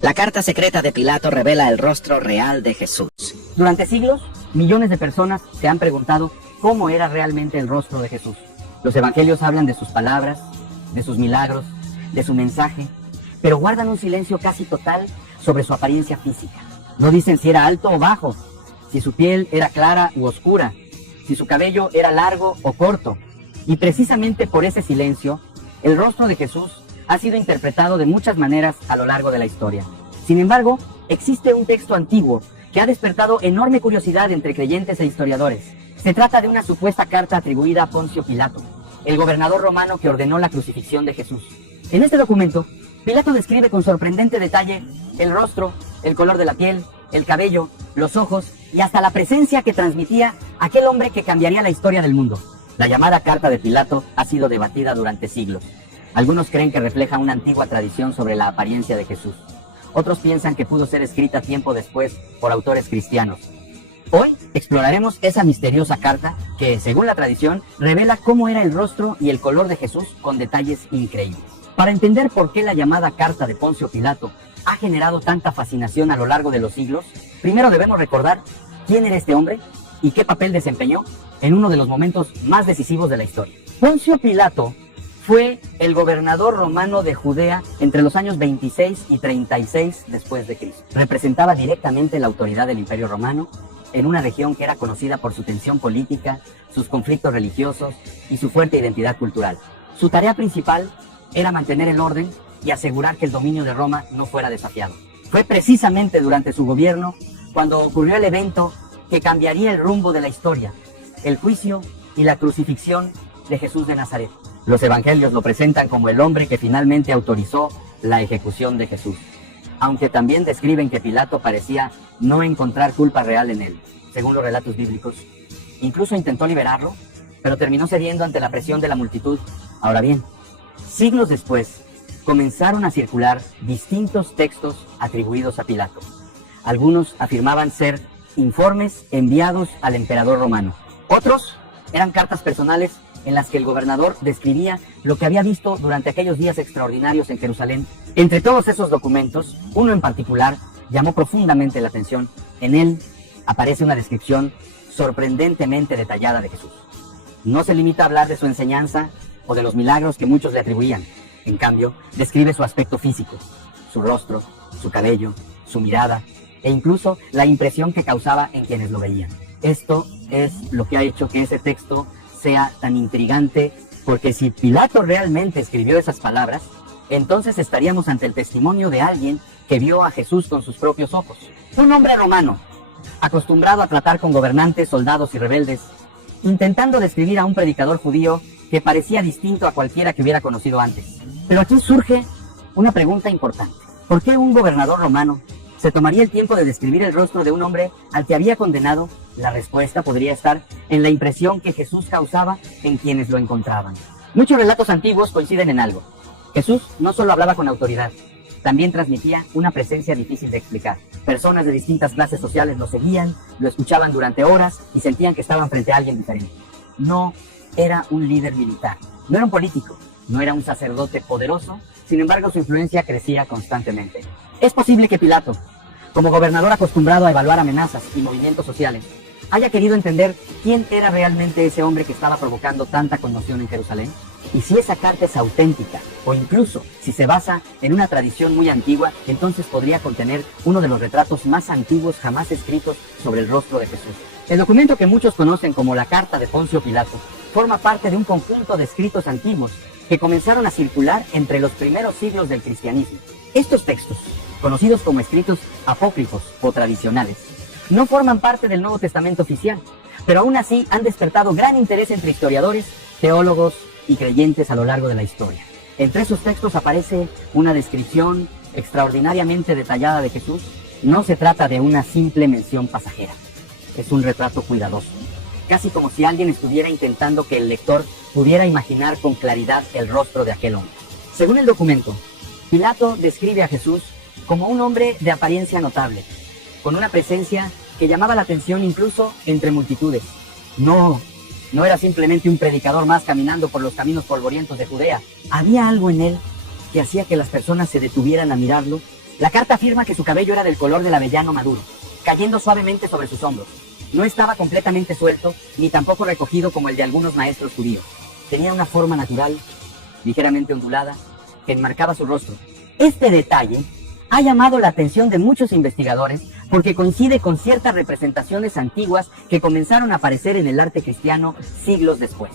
La carta secreta de Pilato revela el rostro real de Jesús. Durante siglos, millones de personas se han preguntado cómo era realmente el rostro de Jesús. Los evangelios hablan de sus palabras, de sus milagros, de su mensaje, pero guardan un silencio casi total sobre su apariencia física. No dicen si era alto o bajo, si su piel era clara u oscura, si su cabello era largo o corto. Y precisamente por ese silencio, el rostro de Jesús ha sido interpretado de muchas maneras a lo largo de la historia. Sin embargo, existe un texto antiguo que ha despertado enorme curiosidad entre creyentes e historiadores. Se trata de una supuesta carta atribuida a Poncio Pilato, el gobernador romano que ordenó la crucifixión de Jesús. En este documento, Pilato describe con sorprendente detalle el rostro, el color de la piel, el cabello, los ojos y hasta la presencia que transmitía aquel hombre que cambiaría la historia del mundo. La llamada carta de Pilato ha sido debatida durante siglos. Algunos creen que refleja una antigua tradición sobre la apariencia de Jesús. Otros piensan que pudo ser escrita tiempo después por autores cristianos. Hoy exploraremos esa misteriosa carta que, según la tradición, revela cómo era el rostro y el color de Jesús con detalles increíbles. Para entender por qué la llamada carta de Poncio Pilato ha generado tanta fascinación a lo largo de los siglos, primero debemos recordar quién era este hombre y qué papel desempeñó en uno de los momentos más decisivos de la historia. Poncio Pilato fue el gobernador romano de Judea entre los años 26 y 36 después de Cristo. Representaba directamente la autoridad del Imperio Romano en una región que era conocida por su tensión política, sus conflictos religiosos y su fuerte identidad cultural. Su tarea principal era mantener el orden y asegurar que el dominio de Roma no fuera desafiado. Fue precisamente durante su gobierno cuando ocurrió el evento que cambiaría el rumbo de la historia, el juicio y la crucifixión de Jesús de Nazaret. Los evangelios lo presentan como el hombre que finalmente autorizó la ejecución de Jesús, aunque también describen que Pilato parecía no encontrar culpa real en él, según los relatos bíblicos. Incluso intentó liberarlo, pero terminó cediendo ante la presión de la multitud. Ahora bien, siglos después, comenzaron a circular distintos textos atribuidos a Pilato. Algunos afirmaban ser informes enviados al emperador romano. Otros eran cartas personales en las que el gobernador describía lo que había visto durante aquellos días extraordinarios en Jerusalén. Entre todos esos documentos, uno en particular llamó profundamente la atención. En él aparece una descripción sorprendentemente detallada de Jesús. No se limita a hablar de su enseñanza o de los milagros que muchos le atribuían. En cambio, describe su aspecto físico, su rostro, su cabello, su mirada e incluso la impresión que causaba en quienes lo veían. Esto es lo que ha hecho que ese texto sea tan intrigante, porque si Pilato realmente escribió esas palabras, entonces estaríamos ante el testimonio de alguien que vio a Jesús con sus propios ojos. Un hombre romano, acostumbrado a tratar con gobernantes, soldados y rebeldes, intentando describir a un predicador judío que parecía distinto a cualquiera que hubiera conocido antes. Pero aquí surge una pregunta importante. ¿Por qué un gobernador romano se tomaría el tiempo de describir el rostro de un hombre al que había condenado? La respuesta podría estar en la impresión que Jesús causaba en quienes lo encontraban. Muchos relatos antiguos coinciden en algo. Jesús no solo hablaba con autoridad, también transmitía una presencia difícil de explicar. Personas de distintas clases sociales lo seguían, lo escuchaban durante horas y sentían que estaban frente a alguien diferente. No era un líder militar, no era un político, no era un sacerdote poderoso, sin embargo su influencia crecía constantemente. Es posible que Pilato, como gobernador acostumbrado a evaluar amenazas y movimientos sociales, haya querido entender quién era realmente ese hombre que estaba provocando tanta conmoción en Jerusalén, y si esa carta es auténtica, o incluso si se basa en una tradición muy antigua, entonces podría contener uno de los retratos más antiguos jamás escritos sobre el rostro de Jesús. El documento que muchos conocen como la carta de Poncio Pilato forma parte de un conjunto de escritos antiguos que comenzaron a circular entre los primeros siglos del cristianismo. Estos textos, conocidos como escritos apócrifos o tradicionales, no forman parte del Nuevo Testamento oficial, pero aún así han despertado gran interés entre historiadores, teólogos y creyentes a lo largo de la historia. Entre esos textos aparece una descripción extraordinariamente detallada de Jesús. No se trata de una simple mención pasajera, es un retrato cuidadoso, casi como si alguien estuviera intentando que el lector pudiera imaginar con claridad el rostro de aquel hombre. Según el documento, Pilato describe a Jesús como un hombre de apariencia notable, con una presencia que llamaba la atención incluso entre multitudes. No era simplemente un predicador más caminando por los caminos polvorientos de Judea. Había algo en él que hacía que las personas se detuvieran a mirarlo La carta afirma que su cabello era del color del avellano maduro, cayendo suavemente sobre sus hombros. No estaba completamente suelto, ni tampoco recogido como el de algunos maestros judíos. Tenía una forma natural, ligeramente ondulada, que enmarcaba su rostro. Este detalle ha llamado la atención de muchos investigadores porque coincide con ciertas representaciones antiguas que comenzaron a aparecer en el arte cristiano siglos después.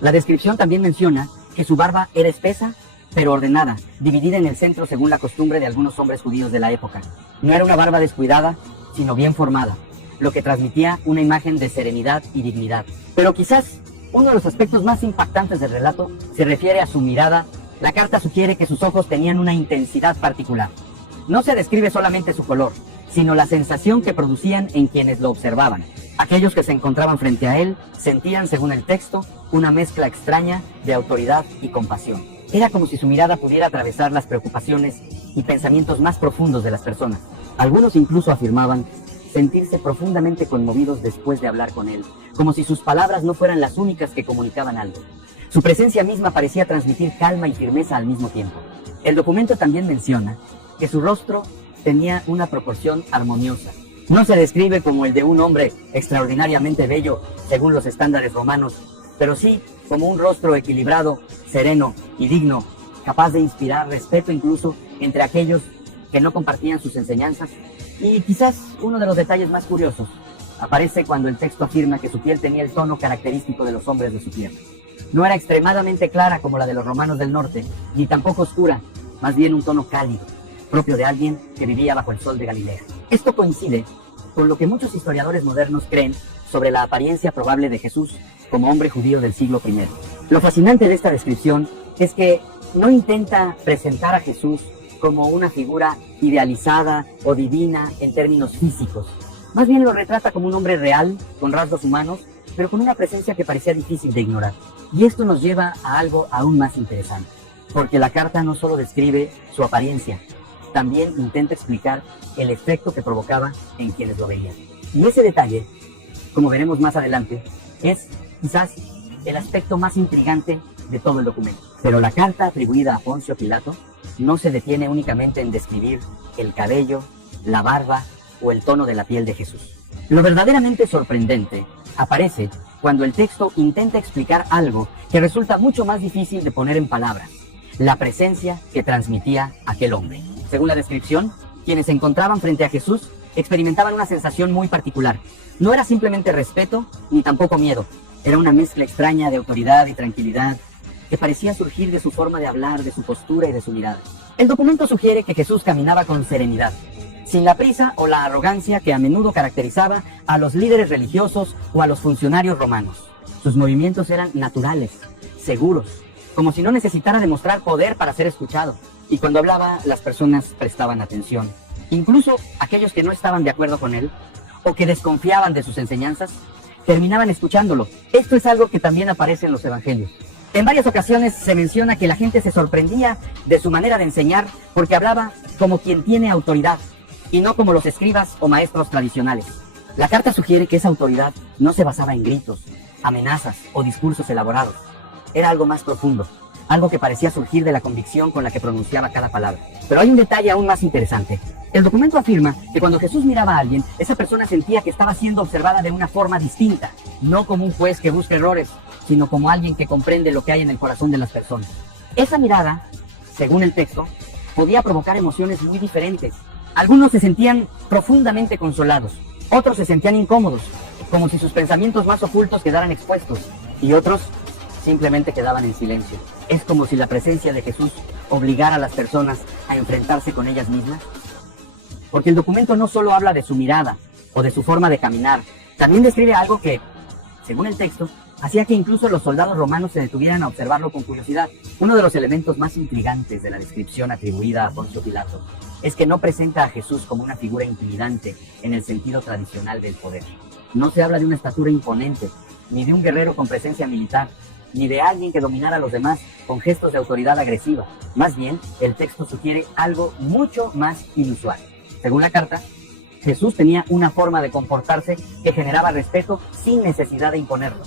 La descripción también menciona que su barba era espesa, pero ordenada, dividida en el centro según la costumbre de algunos hombres judíos de la época. No era una barba descuidada, sino bien formada, lo que transmitía una imagen de serenidad y dignidad. Pero quizás uno de los aspectos más impactantes del relato se refiere a su mirada. La carta sugiere que sus ojos tenían una intensidad particular. No se describe solamente su color, sino la sensación que producían en quienes lo observaban. Aquellos que se encontraban frente a él sentían, según el texto, una mezcla extraña de autoridad y compasión. Era como si su mirada pudiera atravesar las preocupaciones y pensamientos más profundos de las personas. Algunos incluso afirmaban sentirse profundamente conmovidos después de hablar con él, como si sus palabras no fueran las únicas que comunicaban algo. Su presencia misma parecía transmitir calma y firmeza al mismo tiempo. El documento también menciona que su rostro tenía una proporción armoniosa. No se describe como el de un hombre extraordinariamente bello, según los estándares romanos, pero sí como un rostro equilibrado, sereno y digno, capaz de inspirar respeto incluso entre aquellos que no compartían sus enseñanzas. Y quizás uno de los detalles más curiosos aparece cuando el texto afirma que su piel tenía el tono característico de los hombres de su tierra. No era extremadamente clara como la de los romanos del norte, ni tampoco oscura, más bien un tono cálido, propio de alguien que vivía bajo el sol de Galilea. Esto coincide con lo que muchos historiadores modernos creen sobre la apariencia probable de Jesús como hombre judío del siglo I. Lo fascinante de esta descripción es que no intenta presentar a Jesús como una figura idealizada o divina en términos físicos. Más bien lo retrata como un hombre real, con rasgos humanos, pero con una presencia que parecía difícil de ignorar. Y esto nos lleva a algo aún más interesante, porque la carta no solo describe su apariencia, también intenta explicar el efecto que provocaba en quienes lo veían. Y ese detalle, como veremos más adelante, es quizás el aspecto más intrigante de todo el documento. Pero la carta atribuida a Poncio Pilato no se detiene únicamente en describir el cabello, la barba o el tono de la piel de Jesús. Lo verdaderamente sorprendente aparece cuando el texto intenta explicar algo que resulta mucho más difícil de poner en palabras: la presencia que transmitía aquel hombre. Según la descripción, quienes se encontraban frente a Jesús experimentaban una sensación muy particular. No era simplemente respeto, ni tampoco miedo. Era una mezcla extraña de autoridad y tranquilidad que parecía surgir de su forma de hablar, de su postura y de su mirada. El documento sugiere que Jesús caminaba con serenidad, sin la prisa o la arrogancia que a menudo caracterizaba a los líderes religiosos o a los funcionarios romanos. Sus movimientos eran naturales, seguros, como si no necesitara demostrar poder para ser escuchado. Y cuando hablaba, las personas prestaban atención. Incluso aquellos que no estaban de acuerdo con él, o que desconfiaban de sus enseñanzas, terminaban escuchándolo. Esto es algo que también aparece en los evangelios. En varias ocasiones se menciona que la gente se sorprendía de su manera de enseñar porque hablaba como quien tiene autoridad, y no como los escribas o maestros tradicionales. La carta sugiere que esa autoridad no se basaba en gritos, amenazas o discursos elaborados. Era algo más profundo, algo que parecía surgir de la convicción con la que pronunciaba cada palabra. Pero hay un detalle aún más interesante. El documento afirma que cuando Jesús miraba a alguien, esa persona sentía que estaba siendo observada de una forma distinta, no como un juez que busca errores, sino como alguien que comprende lo que hay en el corazón de las personas. Esa mirada, según el texto, podía provocar emociones muy diferentes. Algunos se sentían profundamente consolados, otros se sentían incómodos, como si sus pensamientos más ocultos quedaran expuestos, y otros simplemente quedaban en silencio. Es como si la presencia de Jesús obligara a las personas a enfrentarse con ellas mismas. Porque el documento no solo habla de su mirada o de su forma de caminar, también describe algo que, según el texto, hacía que incluso los soldados romanos se detuvieran a observarlo con curiosidad. Uno de los elementos más intrigantes de la descripción atribuida a Poncio Pilato es que no presenta a Jesús como una figura intimidante en el sentido tradicional del poder. No se habla de una estatura imponente, ni de un guerrero con presencia militar, ni de alguien que dominara a los demás con gestos de autoridad agresiva. Más bien, el texto sugiere algo mucho más inusual. Según la carta, Jesús tenía una forma de comportarse que generaba respeto sin necesidad de imponerlo.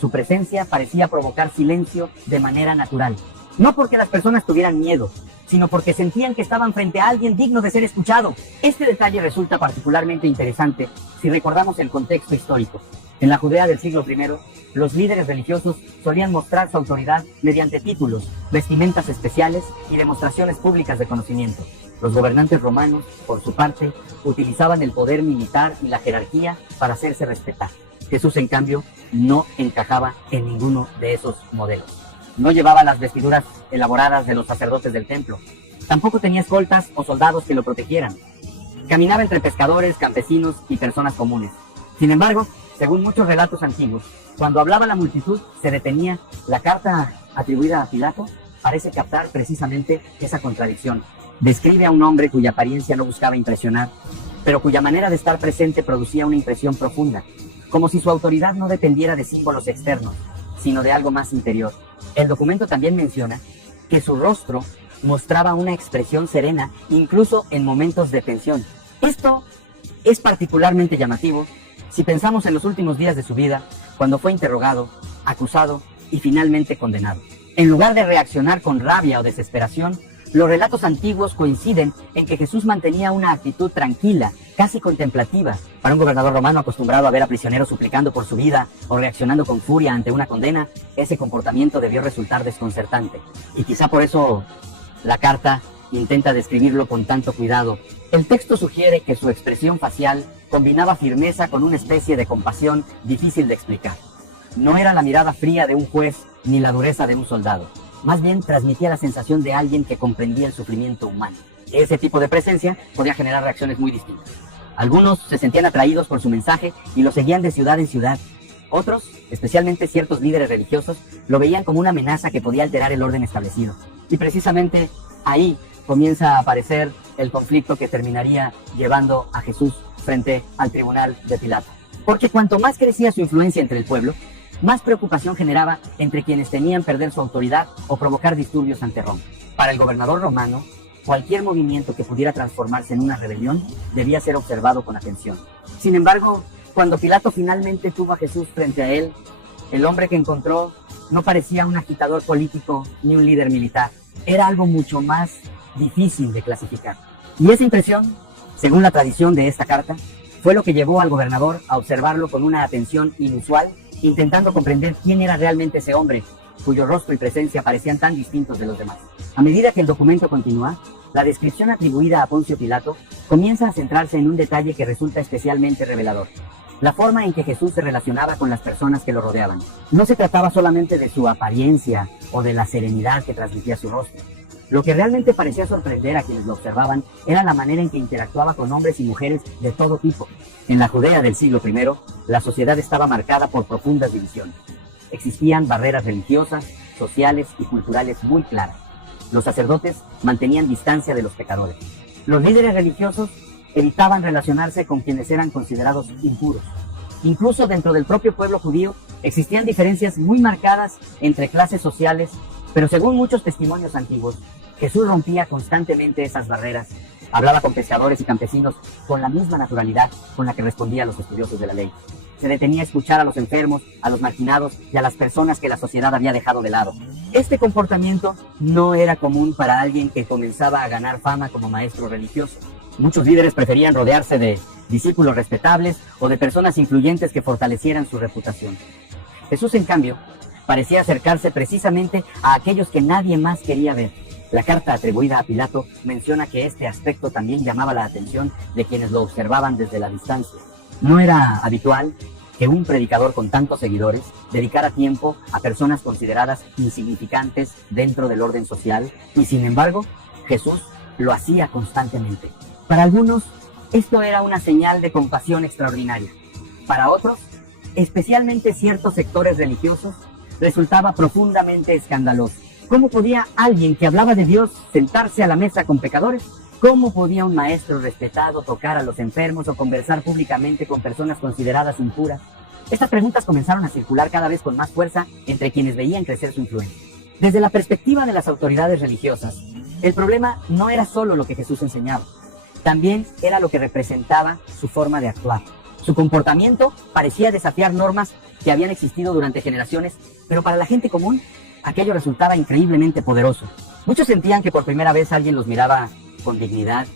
Su presencia parecía provocar silencio de manera natural. No porque las personas tuvieran miedo, sino porque sentían que estaban frente a alguien digno de ser escuchado. Este detalle resulta particularmente interesante si recordamos el contexto histórico. En la Judea del siglo I, los líderes religiosos solían mostrar su autoridad mediante títulos, vestimentas especiales y demostraciones públicas de conocimiento. Los gobernantes romanos, por su parte, utilizaban el poder militar y la jerarquía para hacerse respetar. Jesús, en cambio, no encajaba en ninguno de esos modelos. No llevaba las vestiduras elaboradas de los sacerdotes del templo. Tampoco tenía escoltas o soldados que lo protegieran. Caminaba entre pescadores, campesinos y personas comunes. Sin embargo, según muchos relatos antiguos, cuando hablaba la multitud, se detenía. La carta atribuida a Pilato parece captar precisamente esa contradicción. Describe a un hombre cuya apariencia no buscaba impresionar, pero cuya manera de estar presente producía una impresión profunda, como si su autoridad no dependiera de símbolos externos, sino de algo más interior. El documento también menciona que su rostro mostraba una expresión serena, incluso en momentos de tensión. Esto es particularmente llamativo si pensamos en los últimos días de su vida, cuando fue interrogado, acusado y finalmente condenado. En lugar de reaccionar con rabia o desesperación, los relatos antiguos coinciden en que Jesús mantenía una actitud tranquila, casi contemplativa. Para un gobernador romano acostumbrado a ver a prisioneros suplicando por su vida o reaccionando con furia ante una condena, ese comportamiento debió resultar desconcertante. Y quizá por eso la carta intenta describirlo con tanto cuidado. El texto sugiere que su expresión facial combinaba firmeza con una especie de compasión difícil de explicar. No era la mirada fría de un juez ni la dureza de un soldado. Más bien transmitía la sensación de alguien que comprendía el sufrimiento humano. Ese tipo de presencia podía generar reacciones muy distintas. Algunos se sentían atraídos por su mensaje y lo seguían de ciudad en ciudad. Otros, especialmente ciertos líderes religiosos, lo veían como una amenaza que podía alterar el orden establecido. Y precisamente ahí comienza a aparecer el conflicto que terminaría llevando a Jesús frente al tribunal de Pilato. Porque cuanto más crecía su influencia entre el pueblo, más preocupación generaba entre quienes temían perder su autoridad o provocar disturbios ante Roma. Para el gobernador romano, cualquier movimiento que pudiera transformarse en una rebelión debía ser observado con atención. Sin embargo, cuando Pilato finalmente tuvo a Jesús frente a él, el hombre que encontró no parecía un agitador político ni un líder militar. Era algo mucho más difícil de clasificar. Y esa impresión, según la tradición de esta carta, fue lo que llevó al gobernador a observarlo con una atención inusual, intentando comprender quién era realmente ese hombre, cuyo rostro y presencia parecían tan distintos de los demás. A medida que el documento continúa, la descripción atribuida a Poncio Pilato comienza a centrarse en un detalle que resulta especialmente revelador: la forma en que Jesús se relacionaba con las personas que lo rodeaban. No se trataba solamente de su apariencia o de la serenidad que transmitía su rostro. Lo que realmente parecía sorprender a quienes lo observaban era la manera en que interactuaba con hombres y mujeres de todo tipo. En la Judea del siglo I, la sociedad estaba marcada por profundas divisiones. Existían barreras religiosas, sociales y culturales muy claras. Los sacerdotes mantenían distancia de los pecadores. Los líderes religiosos evitaban relacionarse con quienes eran considerados impuros. Incluso dentro del propio pueblo judío existían diferencias muy marcadas entre clases sociales, pero según muchos testimonios antiguos, Jesús rompía constantemente esas barreras. Hablaba con pescadores y campesinos con la misma naturalidad con la que respondía a los estudiosos de la ley. Se detenía a escuchar a los enfermos, a los marginados y a las personas que la sociedad había dejado de lado. Este comportamiento no era común para alguien que comenzaba a ganar fama como maestro religioso. Muchos líderes preferían rodearse de discípulos respetables o de personas influyentes que fortalecieran su reputación. Jesús, en cambio, parecía acercarse precisamente a aquellos que nadie más quería ver. La carta atribuida a Pilato menciona que este aspecto también llamaba la atención de quienes lo observaban desde la distancia. No era habitual que un predicador con tantos seguidores dedicara tiempo a personas consideradas insignificantes dentro del orden social, y sin embargo, Jesús lo hacía constantemente. Para algunos, esto era una señal de compasión extraordinaria. Para otros, especialmente ciertos sectores religiosos, resultaba profundamente escandaloso. ¿Cómo podía alguien que hablaba de Dios sentarse a la mesa con pecadores? ¿Cómo podía un maestro respetado tocar a los enfermos o conversar públicamente con personas consideradas impuras? Estas preguntas comenzaron a circular cada vez con más fuerza entre quienes veían crecer su influencia. Desde la perspectiva de las autoridades religiosas, el problema no era solo lo que Jesús enseñaba, también era lo que representaba su forma de actuar. Su comportamiento parecía desafiar normas que habían existido durante generaciones, pero para la gente común, aquello resultaba increíblemente poderoso. Muchos sentían que por primera vez alguien los miraba con dignidad,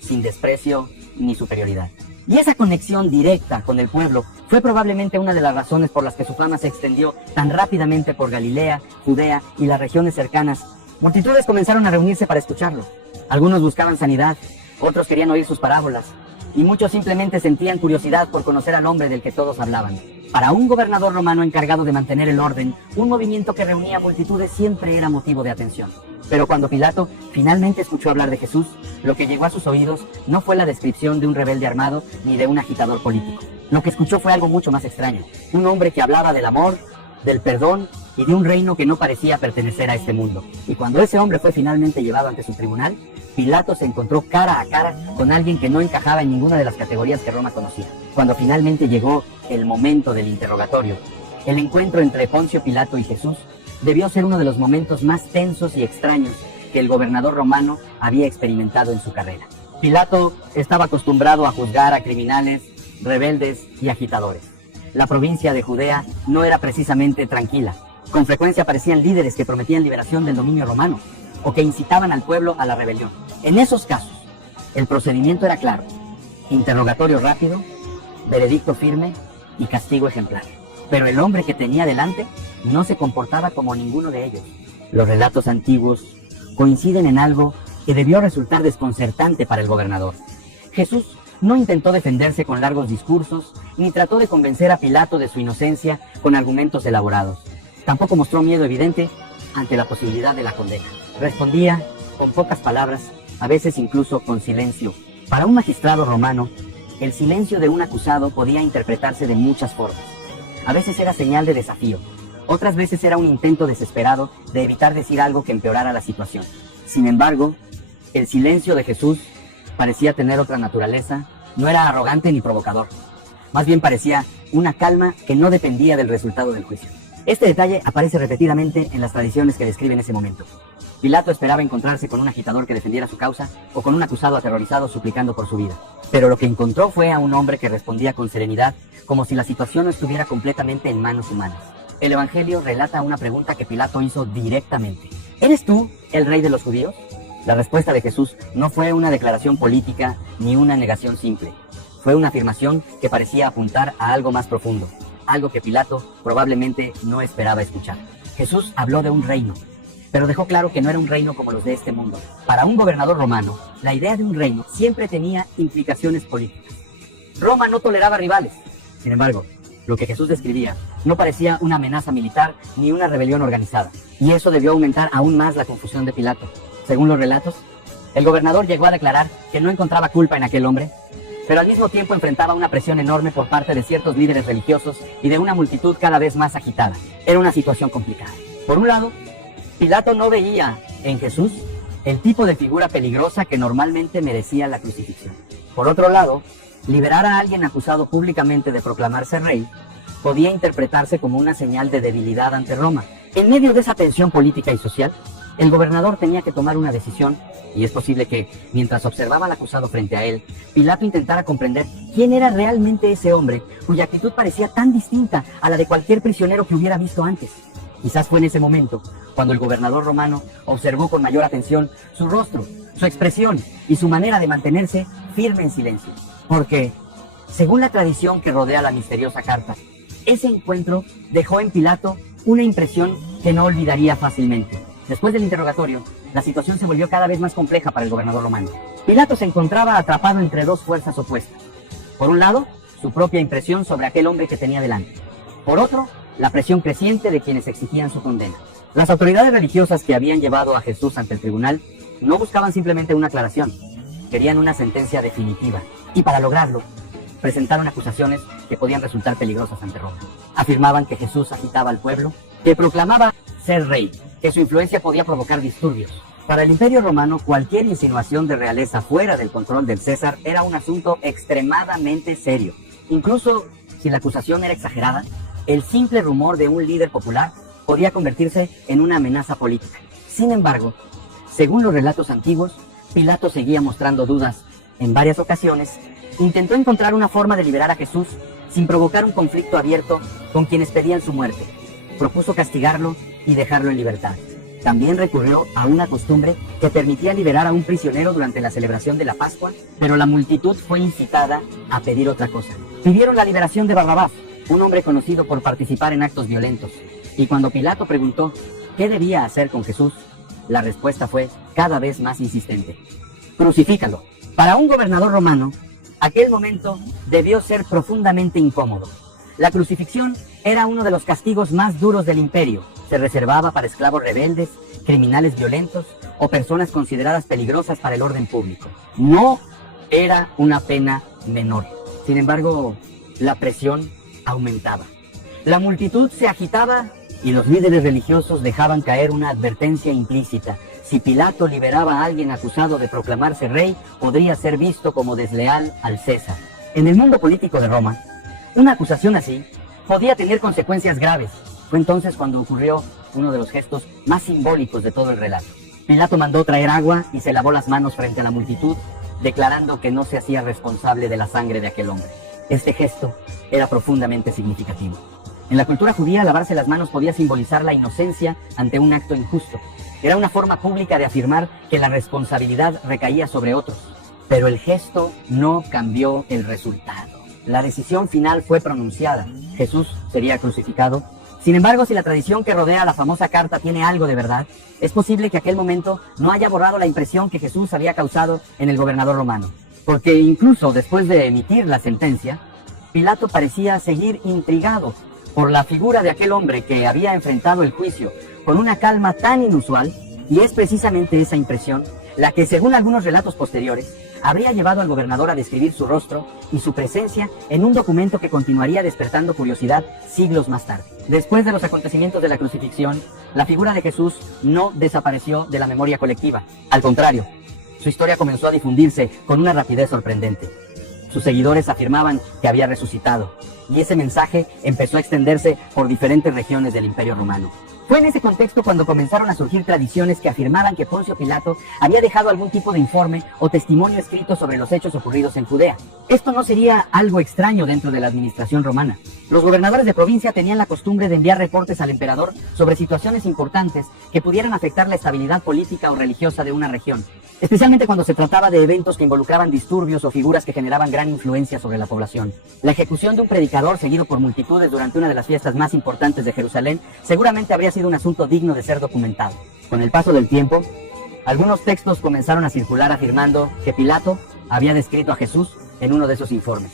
sin desprecio ni superioridad. Y esa conexión directa con el pueblo fue probablemente una de las razones por las que su fama se extendió tan rápidamente por Galilea, Judea y las regiones cercanas. Multitudes comenzaron a reunirse para escucharlo. Algunos buscaban sanidad, otros querían oír sus parábolas, y muchos simplemente sentían curiosidad por conocer al hombre del que todos hablaban. Para un gobernador romano encargado de mantener el orden, un movimiento que reunía multitudes siempre era motivo de atención. Pero cuando Pilato finalmente escuchó hablar de Jesús, lo que llegó a sus oídos no fue la descripción de un rebelde armado ni de un agitador político. Lo que escuchó fue algo mucho más extraño. Un hombre que hablaba del amor, del perdón y de un reino que no parecía pertenecer a este mundo. Y cuando ese hombre fue finalmente llevado ante su tribunal, Pilato se encontró cara a cara con alguien que no encajaba en ninguna de las categorías que Roma conocía. Cuando finalmente llegó el momento del interrogatorio, el encuentro entre Poncio Pilato y Jesús debió ser uno de los momentos más tensos y extraños que el gobernador romano había experimentado en su carrera. Pilato estaba acostumbrado a juzgar a criminales, rebeldes y agitadores. La provincia de Judea no era precisamente tranquila. Con frecuencia aparecían líderes que prometían liberación del dominio romano o que incitaban al pueblo a la rebelión. En esos casos, el procedimiento era claro: interrogatorio rápido, veredicto firme y castigo ejemplar. Pero el hombre que tenía delante no se comportaba como ninguno de ellos. Los relatos antiguos coinciden en algo que debió resultar desconcertante para el gobernador. Jesús no intentó defenderse con largos discursos, ni trató de convencer a Pilato de su inocencia con argumentos elaborados. Tampoco mostró miedo evidente ante la posibilidad de la condena. Respondía con pocas palabras, a veces incluso con silencio. Para un magistrado romano, el silencio de un acusado podía interpretarse de muchas formas. A veces era señal de desafío, otras veces era un intento desesperado de evitar decir algo que empeorara la situación. Sin embargo, el silencio de Jesús parecía tener otra naturaleza, no era arrogante ni provocador. Más bien parecía una calma que no dependía del resultado del juicio. Este detalle aparece repetidamente en las tradiciones que describen ese momento. Pilato esperaba encontrarse con un agitador que defendiera su causa o con un acusado aterrorizado suplicando por su vida. Pero lo que encontró fue a un hombre que respondía con serenidad, como si la situación no estuviera completamente en manos humanas. El Evangelio relata una pregunta que Pilato hizo directamente. ¿Eres tú el rey de los judíos? La respuesta de Jesús no fue una declaración política ni una negación simple. Fue una afirmación que parecía apuntar a algo más profundo, algo que Pilato probablemente no esperaba escuchar. Jesús habló de un reino, pero dejó claro que no era un reino como los de este mundo. Para un gobernador romano, la idea de un reino siempre tenía implicaciones políticas. Roma no toleraba rivales. Sin embargo, lo que Jesús describía no parecía una amenaza militar ni una rebelión organizada, y eso debió aumentar aún más la confusión de Pilato. Según los relatos, el gobernador llegó a declarar que no encontraba culpa en aquel hombre, pero al mismo tiempo enfrentaba una presión enorme por parte de ciertos líderes religiosos y de una multitud cada vez más agitada. Era una situación complicada. Por un lado, Pilato no veía en Jesús el tipo de figura peligrosa que normalmente merecía la crucifixión. Por otro lado, liberar a alguien acusado públicamente de proclamarse rey podía interpretarse como una señal de debilidad ante Roma. En medio de esa tensión política y social, el gobernador tenía que tomar una decisión, y es posible que, mientras observaba al acusado frente a él, Pilato intentara comprender quién era realmente ese hombre cuya actitud parecía tan distinta a la de cualquier prisionero que hubiera visto antes. Quizás fue en ese momento cuando el gobernador romano observó con mayor atención su rostro, su expresión y su manera de mantenerse firme en silencio. Porque, según la tradición que rodea la misteriosa carta, ese encuentro dejó en Pilato una impresión que no olvidaría fácilmente. Después del interrogatorio, la situación se volvió cada vez más compleja para el gobernador romano. Pilato se encontraba atrapado entre dos fuerzas opuestas. Por un lado, su propia impresión sobre aquel hombre que tenía delante. Por otro, la presión creciente de quienes exigían su condena. Las autoridades religiosas que habían llevado a Jesús ante el tribunal no buscaban simplemente una aclaración, querían una sentencia definitiva. Y para lograrlo, presentaron acusaciones que podían resultar peligrosas ante Roma. Afirmaban que Jesús agitaba al pueblo, que proclamaba ser rey, que su influencia podía provocar disturbios. Para el Imperio Romano, cualquier insinuación de realeza fuera del control del César era un asunto extremadamente serio. Incluso si la acusación era exagerada, el simple rumor de un líder popular podía convertirse en una amenaza política. Sin embargo, según los relatos antiguos, Pilato seguía mostrando dudas. En varias ocasiones, intentó encontrar una forma de liberar a Jesús sin provocar un conflicto abierto con quienes pedían su muerte. Propuso castigarlo y dejarlo en libertad. También recurrió a una costumbre que permitía liberar a un prisionero durante la celebración de la Pascua, pero la multitud fue incitada a pedir otra cosa. Pidieron la liberación de Barrabás, un hombre conocido por participar en actos violentos. Y cuando Pilato preguntó qué debía hacer con Jesús, la respuesta fue cada vez más insistente: crucifícalo. Para un gobernador romano, aquel momento debió ser profundamente incómodo. La crucifixión era uno de los castigos más duros del imperio. Se reservaba para esclavos rebeldes, criminales violentos o personas consideradas peligrosas para el orden público. No era una pena menor. Sin embargo, la presión aumentaba. La multitud se agitaba y los líderes religiosos dejaban caer una advertencia implícita: si Pilato liberaba a alguien acusado de proclamarse rey, podría ser visto como desleal al César. En el mundo político de Roma, una acusación así podía tener consecuencias graves. Fue entonces cuando ocurrió uno de los gestos más simbólicos de todo el relato. Pilato mandó traer agua y se lavó las manos frente a la multitud, declarando que no se hacía responsable de la sangre de aquel hombre. Este gesto era profundamente significativo. En la cultura judía, lavarse las manos podía simbolizar la inocencia ante un acto injusto. Era una forma pública de afirmar que la responsabilidad recaía sobre otros. Pero el gesto no cambió el resultado. La decisión final fue pronunciada: Jesús sería crucificado. Sin embargo, si la tradición que rodea la famosa carta tiene algo de verdad, es posible que aquel momento no haya borrado la impresión que Jesús había causado en el gobernador romano. Porque incluso después de emitir la sentencia, Pilato parecía seguir intrigado por la figura de aquel hombre que había enfrentado el juicio con una calma tan inusual, y es precisamente esa impresión la que, según algunos relatos posteriores, habría llevado al gobernador a describir su rostro y su presencia en un documento que continuaría despertando curiosidad siglos más tarde. Después de los acontecimientos de la crucifixión, la figura de Jesús no desapareció de la memoria colectiva. Al contrario, su historia comenzó a difundirse con una rapidez sorprendente. Sus seguidores afirmaban que había resucitado, y ese mensaje empezó a extenderse por diferentes regiones del Imperio Romano. Fue en ese contexto cuando comenzaron a surgir tradiciones que afirmaban que Poncio Pilato había dejado algún tipo de informe o testimonio escrito sobre los hechos ocurridos en Judea. Esto no sería algo extraño dentro de la administración romana. Los gobernadores de provincia tenían la costumbre de enviar reportes al emperador sobre situaciones importantes que pudieran afectar la estabilidad política o religiosa de una región, especialmente cuando se trataba de eventos que involucraban disturbios o figuras que generaban gran influencia sobre la población. La ejecución de un predicador seguido por multitudes durante una de las fiestas más importantes de Jerusalén seguramente habría sido un asunto digno de ser documentado. Con el paso del tiempo, algunos textos comenzaron a circular afirmando que Pilato había descrito a Jesús en uno de esos informes.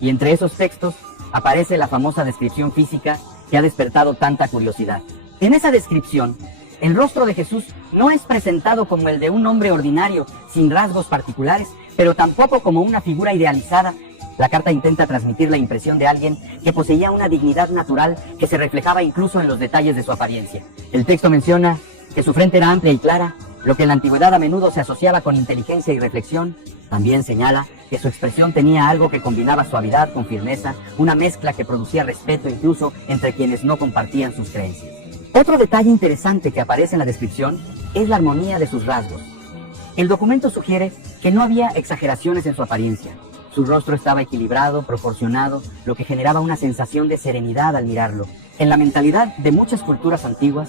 Y entre esos textos aparece la famosa descripción física que ha despertado tanta curiosidad. En esa descripción, el rostro de Jesús no es presentado como el de un hombre ordinario, sin rasgos particulares, pero tampoco como una figura idealizada. La carta intenta transmitir la impresión de alguien que poseía una dignidad natural que se reflejaba incluso en los detalles de su apariencia. El texto menciona que su frente era amplia y clara, lo que en la antigüedad a menudo se asociaba con inteligencia y reflexión. También señala que su expresión tenía algo que combinaba suavidad con firmeza, una mezcla que producía respeto incluso entre quienes no compartían sus creencias. Otro detalle interesante que aparece en la descripción es la armonía de sus rasgos. El documento sugiere que no había exageraciones en su apariencia. Su rostro estaba equilibrado, proporcionado, lo que generaba una sensación de serenidad al mirarlo. En la mentalidad de muchas culturas antiguas,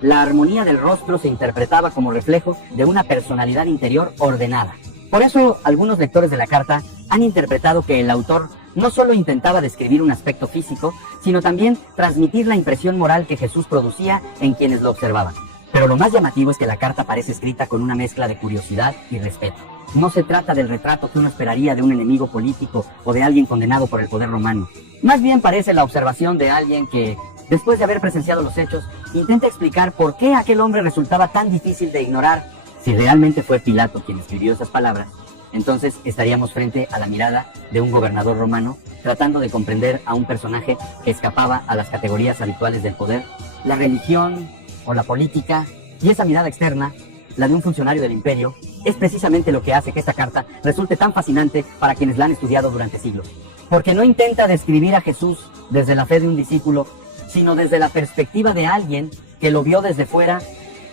la armonía del rostro se interpretaba como reflejo de una personalidad interior ordenada. Por eso, algunos lectores de la carta han interpretado que el autor no solo intentaba describir un aspecto físico, sino también transmitir la impresión moral que Jesús producía en quienes lo observaban. Pero lo más llamativo es que la carta parece escrita con una mezcla de curiosidad y respeto. No se trata del retrato que uno esperaría de un enemigo político o de alguien condenado por el poder romano. Más bien parece la observación de alguien que, después de haber presenciado los hechos, intenta explicar por qué aquel hombre resultaba tan difícil de ignorar. Si realmente fue Pilato quien escribió esas palabras, entonces estaríamos frente a la mirada de un gobernador romano tratando de comprender a un personaje que escapaba a las categorías habituales del poder, la religión o la política, y esa mirada externa, la de un funcionario del imperio, es precisamente lo que hace que esta carta resulte tan fascinante para quienes la han estudiado durante siglos. Porque no intenta describir a Jesús desde la fe de un discípulo, sino desde la perspectiva de alguien que lo vio desde fuera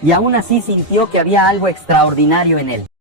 y aún así sintió que había algo extraordinario en él.